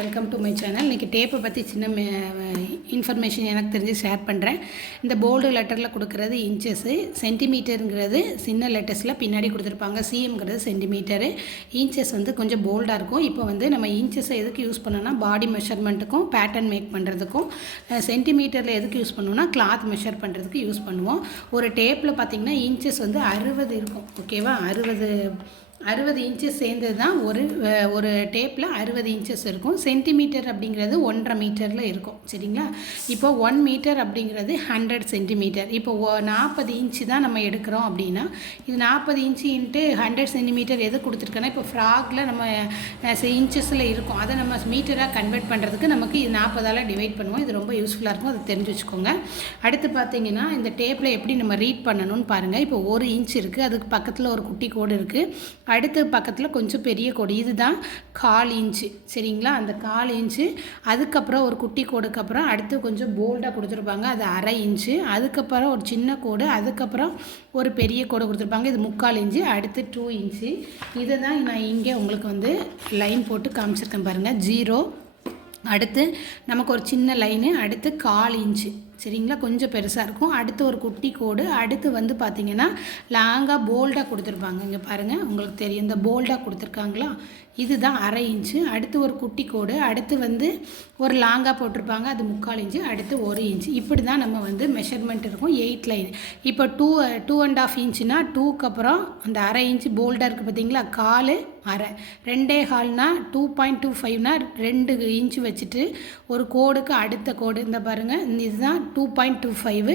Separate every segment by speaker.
Speaker 1: Welcome to my channel இன்றைக்கி டேப்பை பற்றி சின்ன இன்ஃபர்மேஷன் எனக்கு தெரிஞ்சு ஷேர் பண்ணுறேன் இந்த போல்டு லெட்டரில் கொடுக்குறது இன்ச்சஸ்ஸு சென்டிமீட்டருங்கிறது சின்ன லெட்டர்ஸில் பின்னாடி கொடுத்துருப்பாங்க. சிஎம்ங்கிறது சென்டிமீட்டரு இன்ச்சஸ் வந்து கொஞ்சம் போல்டாக இருக்கும். இப்போ வந்து நம்ம இன்ச்சஸை எதுக்கு யூஸ் பண்ணோன்னா பாடி மெஷர்மெண்ட்டுக்கும் பேட்டர்ன் மேக் பண்ணுறதுக்கும் சென்டிமீட்டரில் எதுக்கு யூஸ் பண்ணுவோம்னா கிளாத் மெஷர் பண்ணுறதுக்கு யூஸ் பண்ணுவோம். ஒரு டேப்பில் பார்த்திங்கன்னா இன்ச்சஸ் வந்து அறுபது இருக்கும். ஓகேவா அறுபது அறுபது இன்ச்சஸ் சேர்ந்தது தான் ஒரு ஒரு டேப்பில் அறுபது இன்ச்சஸ் இருக்கும். சென்டிமீட்டர் அப்படிங்கிறது ஒன்றரை மீட்டரில் இருக்கும். சரிங்களா? இப்போ ஒன் மீட்டர் அப்படிங்கிறது ஹண்ட்ரட் சென்டிமீட்டர் இப்போ நாற்பது இன்ச்சு தான் நம்ம எடுக்கிறோம் அப்படின்னா இது நாற்பது இன்ச்சு இன்ட்டு ஹண்ட்ரட் சென்டிமீட்டர் எது கொடுத்துருக்கோன்னா இப்போ ஃப்ராகில் நம்ம இன்ச்சஸில் இருக்கும். அதை நம்ம மீட்டராக கன்வெர்ட் பண்ணுறதுக்கு நமக்கு இது நாற்பதால் டிவைட் பண்ணுவோம். இது ரொம்ப யூஸ்ஃபுல்லாக இருக்கும். அதை தெரிஞ்சு வச்சுக்கோங்க. அடுத்து பார்த்தீங்கன்னா இந்த டேப்பில் எப்படி நம்ம ரீட் பண்ணணும்னு பாருங்கள் இப்போ ஒரு இன்ச் இருக்குது அதுக்கு பக்கத்தில் ஒரு குட்டி கோடு இருக்குது அடுத்து பக்கத்தில் கொஞ்சம் பெரிய கோடு. இதுதான் கால் இன்ச்சு. சரிங்களா? அந்த கால் இன்ச்சு. அதுக்கப்புறம் ஒரு குட்டி கோடுக்கு அப்புறம் அடுத்து கொஞ்சம் போல்டாக கொடுத்துருப்பாங்க. அது அரை இன்ச்சு. அதுக்கப்புறம் ஒரு சின்ன கோடு. அதுக்கப்புறம் ஒரு பெரிய கோடு கொடுத்துருப்பாங்க. இது முக்கால் இன்ச்சு. அடுத்து டூ இன்ச்சு. இதை தான் நான் இங்கே உங்களுக்கு வந்து லைன் போட்டு காமிச்சிருக்கேன் பாருங்கள் ஜீரோ அடுத்து நமக்கு ஒரு சின்ன லைனு அடுத்து கால் இன்ச்சு. சரிங்களா? கொஞ்சம் பெருசாக இருக்கும். அடுத்து ஒரு குட்டி கோடு. அடுத்து வந்து பார்த்திங்கன்னா லாங்காக போல்டாக கொடுத்துருப்பாங்க. இங்கே பாருங்கள் உங்களுக்கு தெரியும். இந்த போல்டாக கொடுத்துருக்காங்களா? இதுதான் அரை இன்ச்சு. அடுத்து ஒரு குட்டி கோடு. அடுத்து வந்து ஒரு லாங்காக போட்டிருப்பாங்க. அது முக்கால் இன்ச்சு. அடுத்து ஒரு இன்ச்சு. இப்படி தான் நம்ம வந்து மெஷர்மெண்ட் இருக்கும். எயிட் லைன் இப்போ டூ டூ அண்ட் ஆஃப் இன்ச்சுனா டூக்கு அப்புறம் அந்த அரை இன்ச்சு போல்டாக இருக்குது பார்த்தீங்களா கால் அரை. ரெண்டே ஹால்னா டூ பாயிண்ட் டூ ஃபைவ்னா ரெண்டு இன்ச்சு வச்சுட்டு ஒரு கோடுக்கு அடுத்த கோடு. இந்த பாருங்கள் இதுதான் டூ பாயிண்ட் டூ ஃபைவ்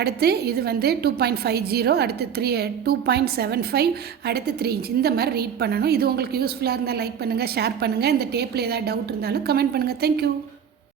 Speaker 1: அடுத்து இது வந்து டூ பாயிண்ட் ஃபைவ் ஜீரோ அடுத்து three two point seven five அடுத்து த்ரீ இன்ச் இந்த மாதிரி ரீட் பண்ணணும். இது உங்களுக்கு யூஸ்ஃபுல்லாக இருந்தால் லைக் பண்ணுங்கள் ஷேர் பண்ணுங்கள் இந்த டேப்பில் ஏதாவது டவுட் இருந்தாலும் கமெண்ட் பண்ணுங்கள் தேங்க்யூ